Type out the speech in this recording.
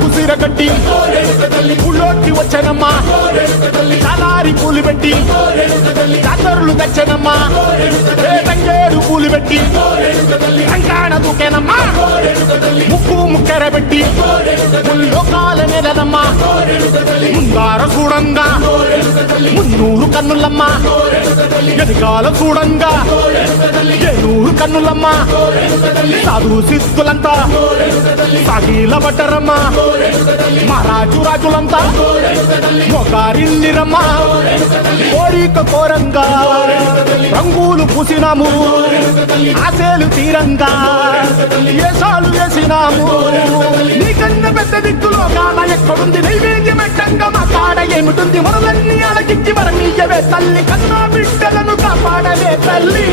కుసిరగట్టి ఊళ్ళోకి వచ్చానమ్మా చాలారి పూలు పెట్టి జాతరులు తెచ్చానమ్మా తంగేడు పూలు పెట్టి రంగాణ దూకేనమ్మా ముక్కు ముక్కెర పెట్టి ముల్లోకాల నెలనమ్మా ముందార చూడంగా మున్నూరు కన్నులమ్మా ఎదికాల చూడంగా ఏనూరు కన్నులమ్మా సాధు సిద్ధులంతా సాగిల పడ్డరమ్మా మహారాజు రాజులంతా మొగారిల్లిరమ్మా కోరిక కోరంగా రంగులు పూసినాము ఆశలు తీరంగా ఏసాలు వేసినాము నీకన్నా పెద్ద దిక్కులో కాన ఎక్కడుంది నైవేద్యం పెట్టంగా మా కాడ ఏమిటుంది మొదలన్నీ అలకించి మరమీయవే తల్లి కన్నా బిడ్డలను కాపాడవే తల్లి